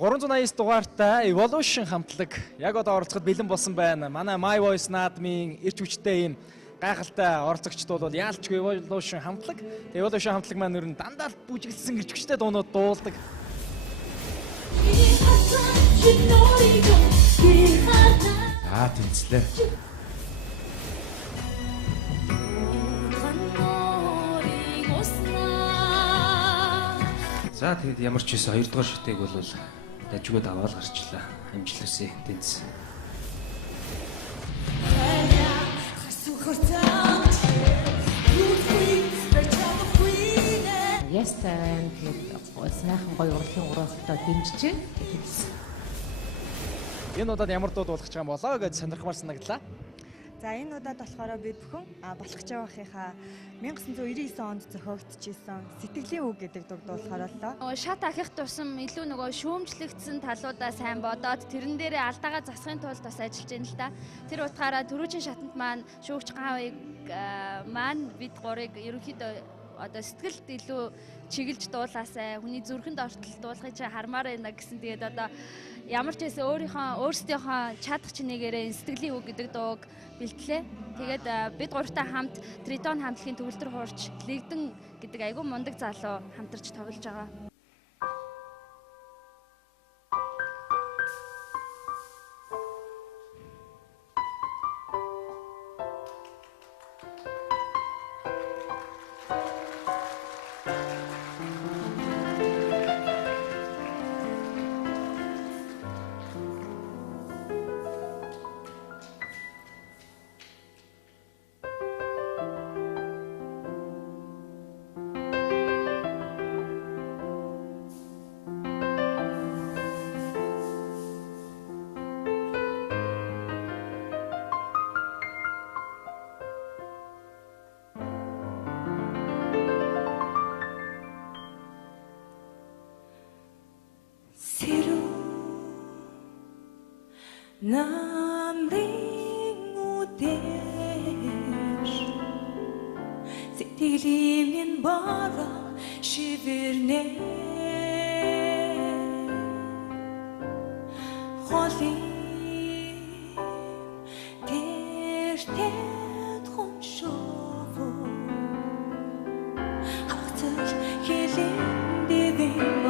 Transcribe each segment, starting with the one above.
$380 дугаартай Evolution хамтлаг яг одоо оролцоход бэлэн болсон байна. Манай My Voice наадмын эрч хүчтэй ийм гайхалтай оролцогчдууд бол яалчгүй Evolution хамтлаг. Evolution хамтлаг маань ер нь дандаа бүжиглсэн эрч хүчтэй дуунууд дуулдаг. Тэнцлээ. За тэгэд ямар ч байсан 2 дугаар шүтэйг бол дажгууд аваад гарчлаа. Амжилт хүсье. Тэнц. Ястан сайхан гоё урлагийн урагтай дэмжиж байна. Энэ удаад ямар дууд болох гэж байгаа юм болоо гэж сонирхмаар санагдлаа. За энэ удаад болохоор би бүхэн болох гэж байгаагийнхаа 1999 онд зохиогдчихсэн Сэтгэлийн үг гэдэг дуу болохоор л шат ахих тусам илүү нөгөө шүүмжлэгдсэн талуудаа сайн бодоод тэрэн дээрээ алдаагаа засахын тулд бас ажиллаж байна л да. Тэр утгаараа түрүүчийн шатанд маань шүүгч гаавыг маань бид гурыг ерөнхийдөө одоо сэтгэлд илүү чиглэж дуулаасай хүний зүрхэнд ортол дуулахыг чи хармаар байна гэсэн. Тэгээд одоо ямар ч байсан өөрсдийнхөө чадах чинээрээ Сэтгэлийн үг гэдэг дууг бэлтлээ. Тэгээд бид гуравтай хамт Тритон хамтлагийн төгөлдөр хуурч Лэгдэн гэдэг айгүй мундаг залуу хамтарч тоглож байгаа. Намрын үдээр сэтгэлийн минь бараа шивэрнэ холын тэртэд хоншово хатал хэлэн дэвэн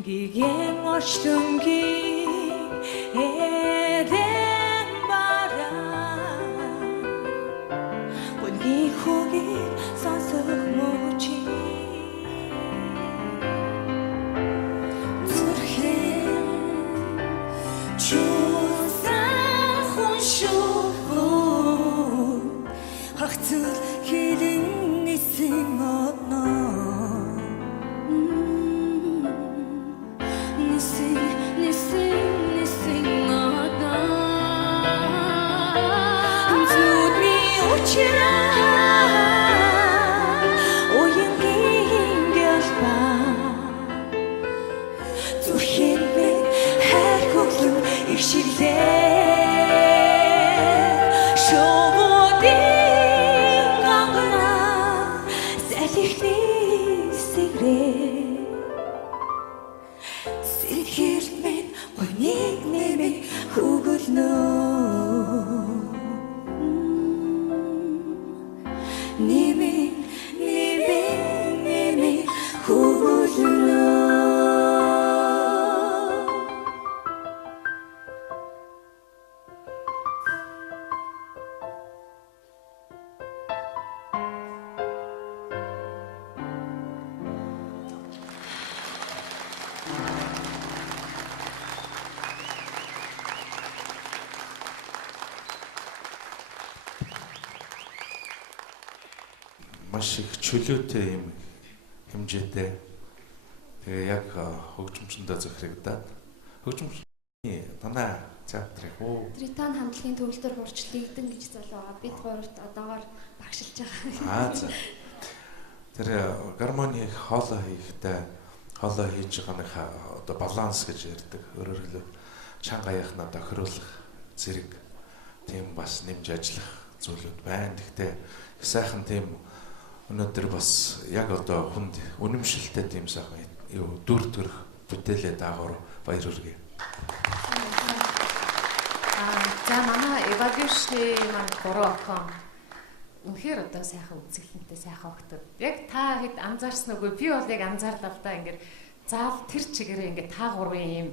Гиген орчлонгийн эдэн бараа Гүнгийн хүүгийг сонсох мөчи Зүрхэн чуусан хуншуу Хагцал хилэн нисэн одноо маш их чөлөөтэй юм хэмжээтэй. Тэгээ яг хөгжимчөндөө захирагдаад хөгжимчний танай театрыг Британи хамтлагийн төвлөрд урьдчилагдсан гэж залуу байгаа. Бид гуравт одоогоор багшилж байгаа. за. Тэр гармоны хоолой хийхдээ хоолой хийж байгааныхаа одоо баланс гэж ярьдаг. Өөрөөр хэлбэл чанга яхна тохируулах зэрэг тийм бас нэмж ажиллах зүйлүүд байна. Гэхдээ их сайхан тийм өнөөдөр бас яг одоо хүнд үнэмшилтэй тийм сайхан дүр төрх бүтээлээ даагуур баяр хүргэе. За манай эволюшны маань 3 охин үнэхээр одоо сайхан үзэсгэлэнтэй сайхан охтод. Яг та хэд анзаарсан үгүй би бол яг анзаарлаа л да ингээд заал тэр чигээрээ ингээд та гурвын юм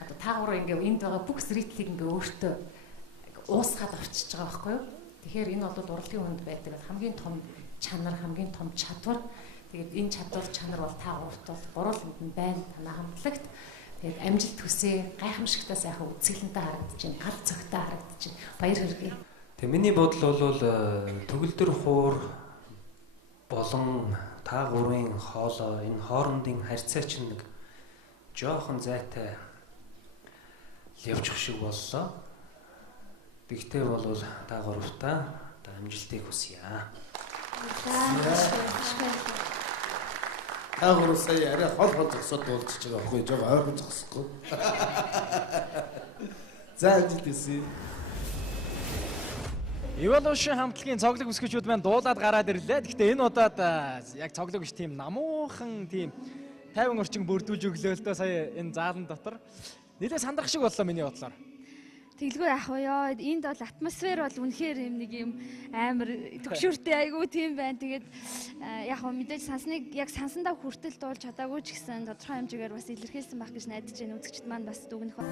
одоо та гурвын ингээд энд байгаа бүх зритлийг ингээд өөртөө уусгаад авчиж байгаа байхгүй юу? Тэгэхээр энэ бол урлагийн хүнд байдаг хамгийн том чанар, хамгийн том чадвар. Тэгээд энэ чадвар чанар бол та гуравт бол гурванд нь байна танаа хамтлагт. Тэгээд амжилт хүсье, гайхамшигтай сайхан үзэсгэлэнтэй харагдаж байна, гал цогтой харагдаж байна. Баяр хүргэе. Тэгээ миний бодол бол төгөлдөр хуур болон та гурвын хоолой энэ хоорондын харьцаа чинь нэг жоохон зайтай явчих шиг боллоо. Тэгтээ бол та гуравтаа амжилтыг хүсье. Таагур сая арай хол зогсоод дуулчих байгаа байхгүй жоо ойрхон зогсохгүй. За амжилт хүсье. Evolution хамтлагийн цоглог өсгөгчүүд маань дуулаад гараад ирлээ. Гэхдээ энэ удаад яг цоглог биш тийм намуухан тийм 50 орчим бүрдүүлж өглөө л дөө сая энэ заалан дотор. Нилээ сандрах шиг боллоо миний бодлоор. Тэглгүй яах вэ ёо. Энд бол атмосфер бол үнэхээр юм нэг юм амар төгшөөртэй айгүй тийм байна. Тэгээд яг хөө мэдээж сансныг яг сансандаа хүртэл дуулж чадаагүй ч гэсэн тодорхой хэмжээгээр бас илэрхийлсэн байх гэж найдаж байна. Үзэгчд маань бас дүгнэх ба.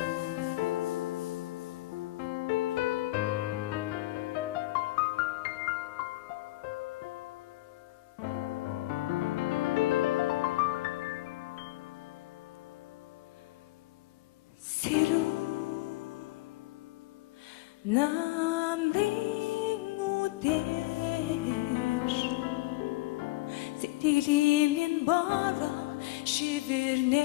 Намрын үдээр сэтгэлийн минь бараа шивэрнэ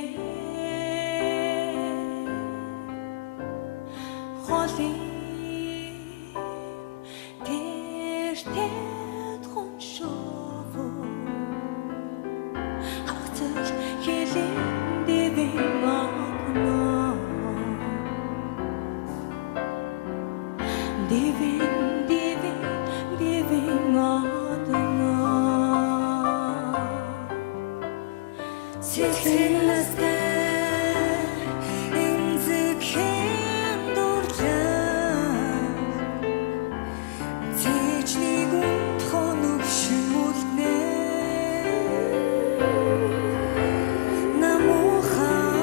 холын тэртэд хоншоо хагцал хэлэн дэвэн огноо Diving on the moon. Sitting in the sky, in the candle light. Teach me good honor, shimulne. Namuha.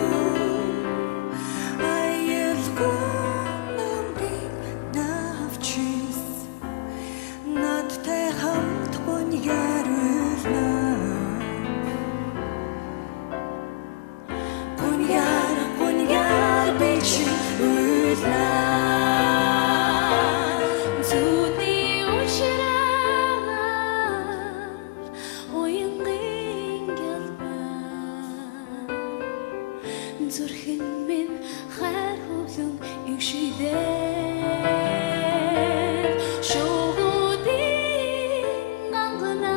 зүрхэн минь хайр хөвлөн игшилээ шогуудын ангана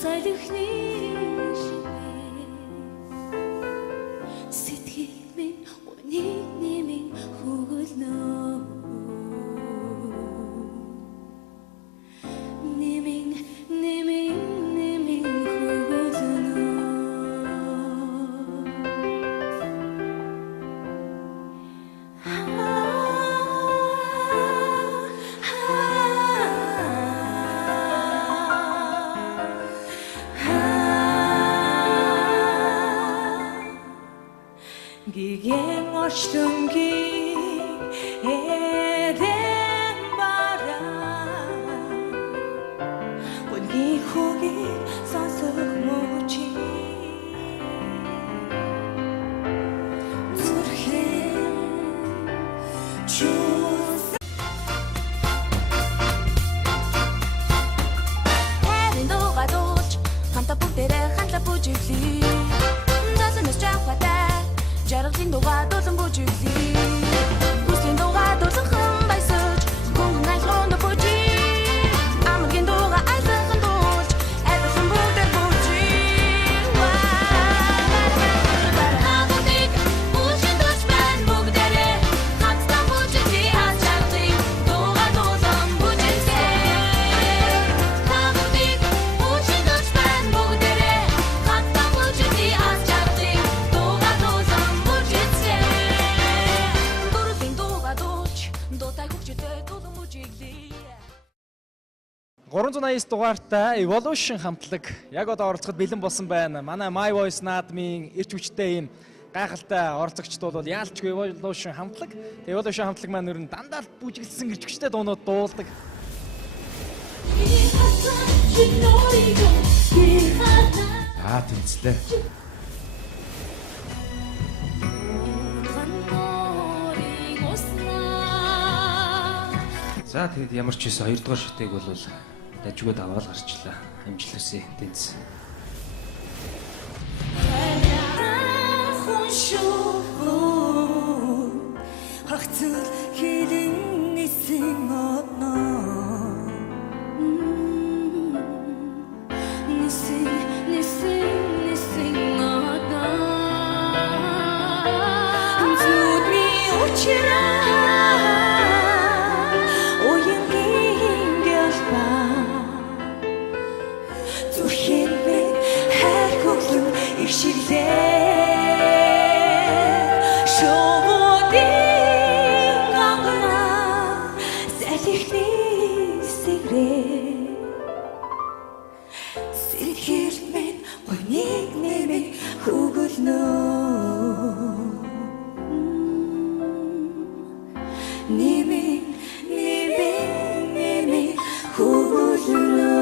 салхины шивээ сэтгэл минь үнийг нэмэн хөгөлнөө нэмэн хөгөлнөө Гиген орчлонгийн эдэн бараа Гүнгийн хүүгийг сонсох мөчи зүрхэн чус Хэрэн дуугадуулж хамтаа бүгдээрээ хандлаа бүжиглээ Зазмас жахватай жаргалын дугаа дуулан бүжиглээ Хүслийн дугаа дуулан хэн баясаж Гүнгэн айлгоонд бүжи Амгийн дугаа айлхан дуулж Айдсан бүгдээр бүжи Хагуудыг бүжин дуулж байна бүгдээрээ Хамтдаа бүжиглээ аз жаргалын дугаа дуулан бүжиглээ Хагуудыг бүжин дуулж байна бүгдээрээ Хамтдаа бүжиглээ аз жаргалын дугаа дуулан бүжиглээ Дөрвийн дугаа дуулж дуутай хөгжөлтэй дуулан бүжиглээ 389 дугаартай Evolution хамтлаг яг одоо оролцоход бэлэн болсон байна. Манай My Voice наадмын эрч хүчтэй ийм гайхалтай оролцогчдууд бол яалчгүй Evolution хамтлаг. Тэгээ Evolution хамтлаг маань ер нь дандаа бүжиглсэн эрч хүчтэй дуунууд дуулдаг. Тэнцлээ. За тэгээд ямар ч байсан 2 дугаар шатыг бол дажгууд аваад гарчлаа. Амжилт хүсье тэнц. Хагцал хилэн нисэн одноо нисэн одноо зүдми учраа уянгийн гэлба зүрхэн минь хайр хөвлөн ившиглээ шогуудын ангана салхины сэгрээ сэтгэл минь үнийг нэмэн хөгөлнөө нэмэн хөгөлнөө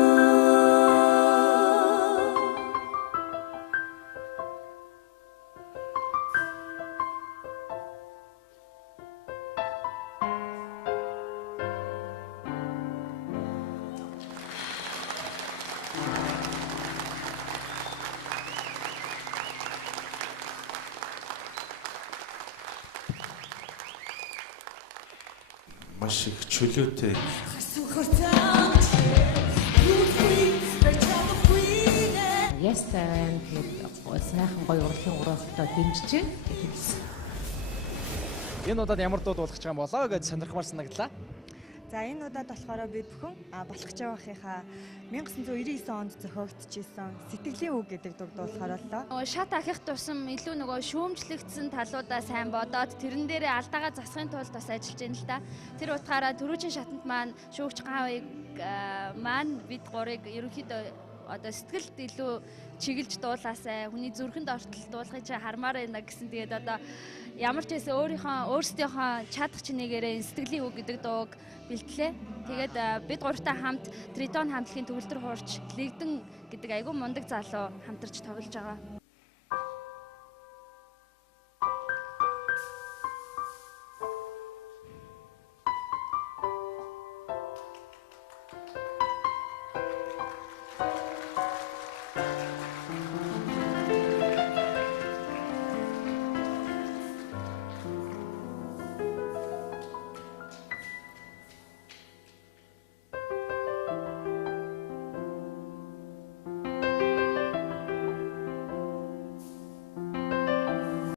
Маш их чөлөөтэй Ястай байна гэхэд сайхан гоё урлагийн урагтай дэмжиж хэлсэн. Энэ удаад ямар дуу дуулах гэж байгаа юм болоо гэж сонирхмаар санагдлаа. За энэ удаад болохоор бид бүхэн болох ч явахынхаа 1999 онд зохиогдчихсэн Сэтгэлийн үг гэдэг дуг дуулахаар боллоо. Шат ахих тусам илүү шүүмжлэгдсэн талуудаа сайн бодоод тэрэн дээрээ алдаагаа засахын тулд бас ажиллаж байна л да. Тэр утгаараа түрүүчийн шатанд маань шүүгч хаавыг маань бид гурыг ерөнхийдөө одоо сэтгэлд илүү чиглэж дуулаасай хүний зүрхэнд ортол дуулахыг хармаар байна гэсэн. Тэгээд одоо ямар ч байсан өөрсдийнхөө чадах чинээгээрээ сэтгэлийн үг гэдэг дууг бэлтлээ. Тэгээд бид гуравтай хамт Тритон хамтлагийн төгөлдөр хуурч Лэгдэн гэдэг айгүй мундаг залуу хамтарч тоглож байгаа.